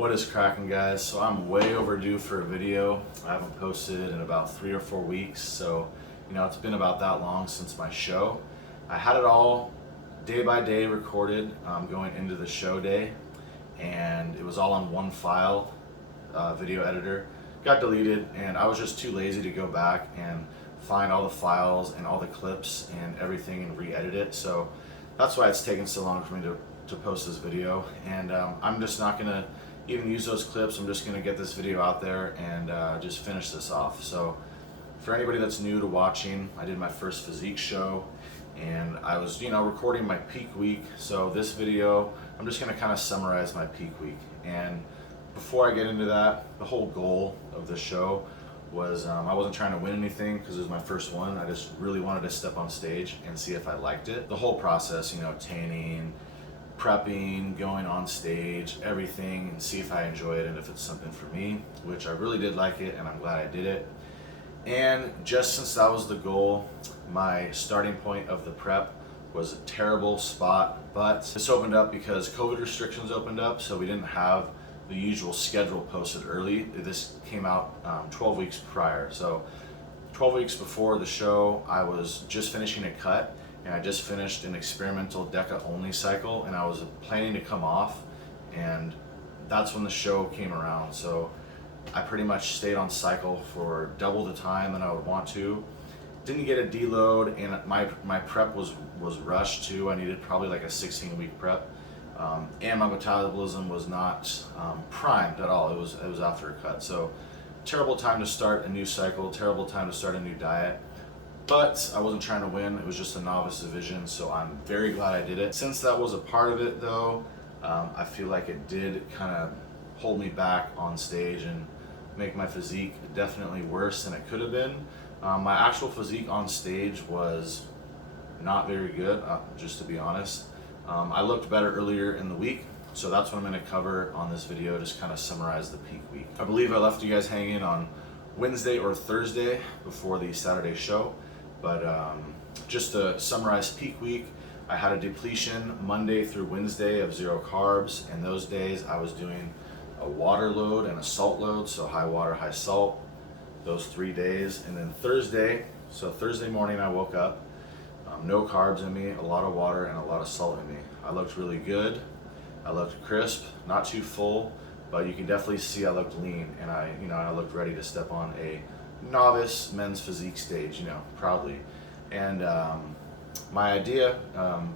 What is cracking, guys? So I'm way overdue for a video. I haven't posted in about 3 or 4 weeks, so it's been about that long since my show. I had it all day by day recorded going into the show day, and it was all on one file, video editor. Got deleted, and I was just too lazy to go back and find all the files and all the clips and everything and re-edit it. So that's why it's taken so long for me to post this video, and I'm just not gonna even use those clips. I'm just gonna get this video out there and just finish this off. So for anybody that's new to watching, I did my first physique show and I was recording my peak week. So this video, I'm just gonna kind of summarize my peak week. And before I get into that, the whole goal of the show was I wasn't trying to win anything because it was my first one. I just really wanted to step on stage and see if I liked it. The whole process, tanning, prepping, going on stage, everything, and see if I enjoy it and if it's something for me, which I really did like it, and I'm glad I did it. And just since that was the goal, my starting point of the prep was a terrible spot, but this opened up because COVID restrictions opened up, so we didn't have the usual schedule posted early. This came out 12 weeks prior. So 12 weeks before the show, I was just finishing a cut, and I just finished an experimental DECA only cycle, and I was planning to come off, and that's when the show came around. So I pretty much stayed on cycle for double the time than I would want to. Didn't get a deload, and my prep was rushed too. I needed probably like a 16-week prep, and my metabolism was not primed at all. It was after a cut. So terrible time to start a new cycle, terrible time to start a new diet. But I wasn't trying to win. It was just a novice division, so I'm very glad I did it. Since that was a part of it though, I feel like it did kind of hold me back on stage and make my physique definitely worse than it could have been. My actual physique on stage was not very good, just to be honest. I looked better earlier in the week, so that's what I'm going to cover on this video, just kind of summarize the peak week. I believe I left you guys hanging on Wednesday or Thursday before the Saturday show. But just to summarize peak week, I had a depletion Monday through Wednesday of 0 carbs, and those days I was doing a water load and a salt load, so high water, high salt, those 3 days. And then Thursday morning I woke up, no carbs in me, a lot of water and a lot of salt in me. I looked really good, I looked crisp, not too full, but you can definitely see I looked lean, and I looked ready to step on a novice men's physique stage, proudly. And my idea,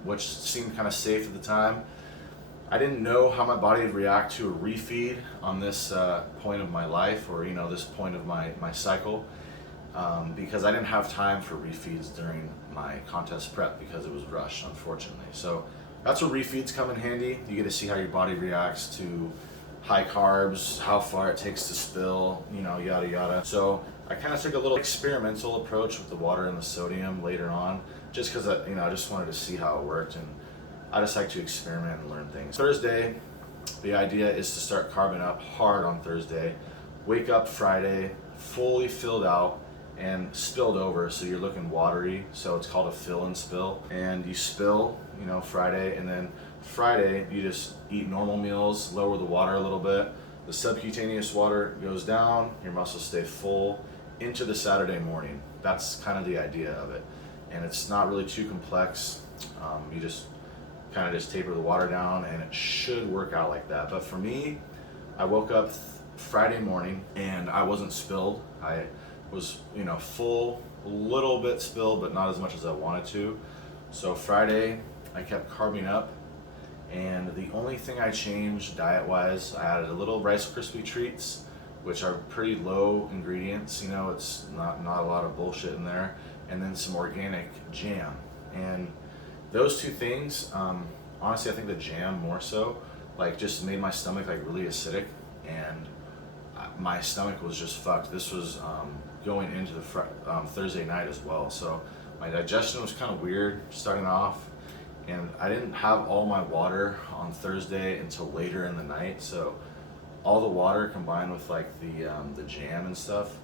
which seemed kind of safe at the time, I didn't know how my body would react to a refeed on this point of my life, or this point of my cycle, because I didn't have time for refeeds during my contest prep because it was rushed, unfortunately. So that's where refeeds come in handy. You get to see how your body reacts to high carbs, how far it takes to spill, yada yada. So I kind of took a little experimental approach with the water and the sodium later on, just because I just wanted to see how it worked, and I just like to experiment and learn things. Thursday, the idea is to start carbing up hard on Thursday, wake up Friday fully filled out and spilled over, so you're looking watery. So it's called a fill and spill, and you spill, Friday, and then Friday you just eat normal meals, lower the water a little bit. The subcutaneous water goes down, your muscles stay full into the Saturday morning. That's kind of the idea of it, and it's not really too complex. You just kind of just taper the water down, and it should work out like that. But for me, I woke up Friday morning and I wasn't spilled. I was full, a little bit spilled, but not as much as I wanted to. So Friday I kept carbing up, and the only thing I changed diet-wise, I added a little Rice Krispie treats, which are pretty low ingredients. It's not a lot of bullshit in there, and then some organic jam. And those two things, honestly, I think the jam more so, just made my stomach really acidic, and my stomach was just fucked. This was going into the Thursday night as well, so my digestion was kind of weird starting off. And I didn't have all my water on Thursday until later in the night, so all the water combined with the jam and stuff,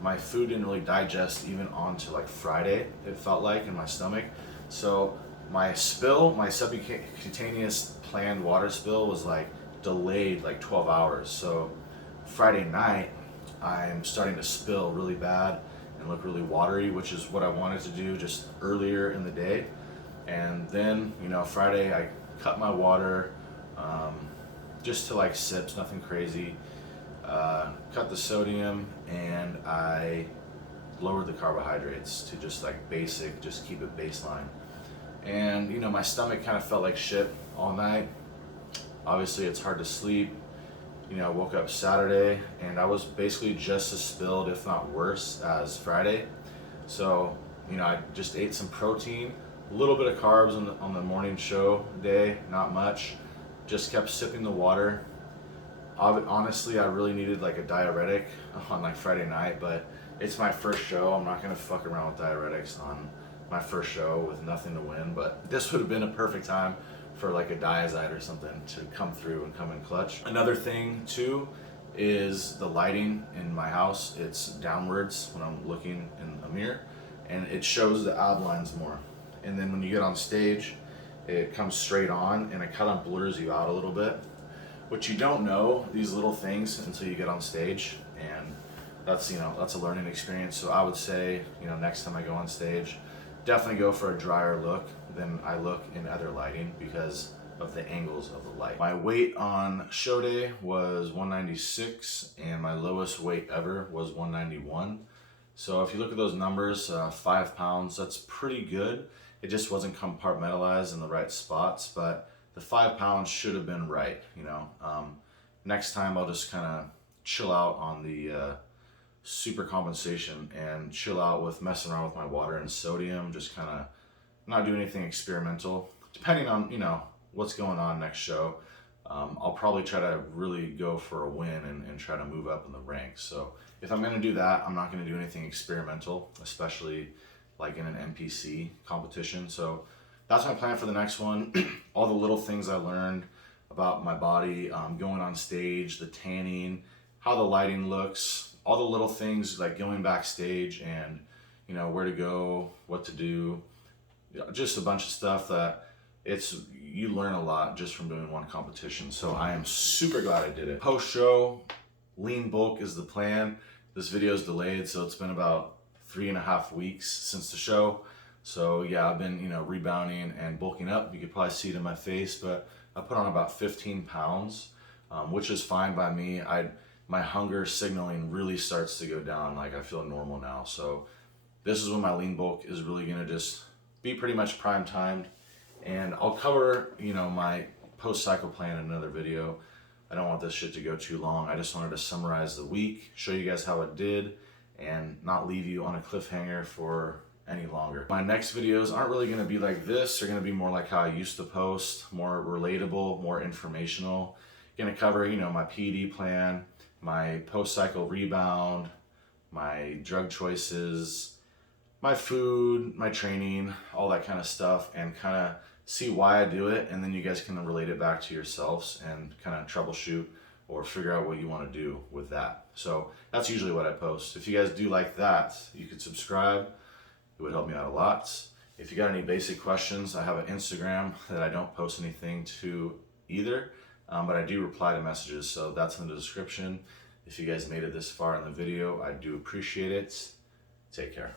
my food didn't really digest even onto Friday, it felt like, in my stomach. So my subcutaneous planned water spill was delayed like 12 hours. So Friday night, I'm starting to spill really bad and look really watery, which is what I wanted to do just earlier in the day. And then, you know, Friday I cut my water just to like sips, nothing crazy. Cut the sodium, and I lowered the carbohydrates to just like basic, just keep it baseline. And you know, my stomach kind of felt like shit all night. Obviously it's hard to sleep. You know, I woke up Saturday and I was basically just as spilled, if not worse, as Friday. So, you know, I just ate some protein, a little bit of carbs on the morning show day, not much. Just kept sipping the water. Honestly, I really needed like a diuretic on like Friday night, but it's my first show. I'm not gonna fuck around with diuretics on my first show with nothing to win, but this would have been a perfect time for like a Diazide or something to come through and come in clutch. Another thing too is the lighting in my house. It's downwards when I'm looking in a mirror, and it shows the ab lines more. And then when you get on stage, it comes straight on, and it kind of blurs you out a little bit. What you don't know, these little things, until you get on stage, and that's, you know, that's a learning experience. So I would say, you know, next time I go on stage, definitely go for a drier look than I look in other lighting because of the angles of the light. My weight on show day was 196, and my lowest weight ever was 191. So if you look at those numbers, 5 pounds, that's pretty good. It just wasn't compartmentalized in the right spots, but the 5 pounds should have been right, you know. Next time I'll just kind of chill out on the super compensation and chill out with messing around with my water and sodium, just kind of not do anything experimental. Depending on, you know, what's going on next show, I'll probably try to really go for a win and try to move up in the ranks. So if I'm gonna do that, I'm not gonna do anything experimental, especially like in an NPC competition. So that's my plan for the next one. All the little things I learned about my body, going on stage, the tanning, how the lighting looks, all the little things like going backstage and, you know, where to go, what to do, just a bunch of stuff that you learn a lot just from doing one competition. So I am super glad I did it. Post show, lean bulk is the plan. This video is delayed, so it's been about 3.5 weeks since the show. So yeah, I've been, you know, rebounding and bulking up. You could probably see it in my face, but I put on about 15 pounds, which is fine by me. My hunger signaling really starts to go down. Like I feel normal now. So this is when my lean bulk is really gonna just be pretty much prime timed. And I'll cover, you know, my post-cycle plan in another video. I don't want this shit to go too long. I just wanted to summarize the week, show you guys how it did, and not leave you on a cliffhanger for any longer. My next videos aren't really gonna be like this. They're gonna be more like how I used to post, more relatable, more informational. Gonna cover, you know, my PED plan, my post-cycle rebound, my drug choices, my food, my training, all that kind of stuff, and kind of see why I do it, and then you guys can relate it back to yourselves and kind of troubleshoot or figure out what you want to do with that. So that's usually what I post. If you guys do like that, you could subscribe. It would help me out a lot. If you got any basic questions, I have an Instagram that I don't post anything to either, but I do reply to messages, so that's in the description. If you guys made it this far in the video, I do appreciate it. Take care.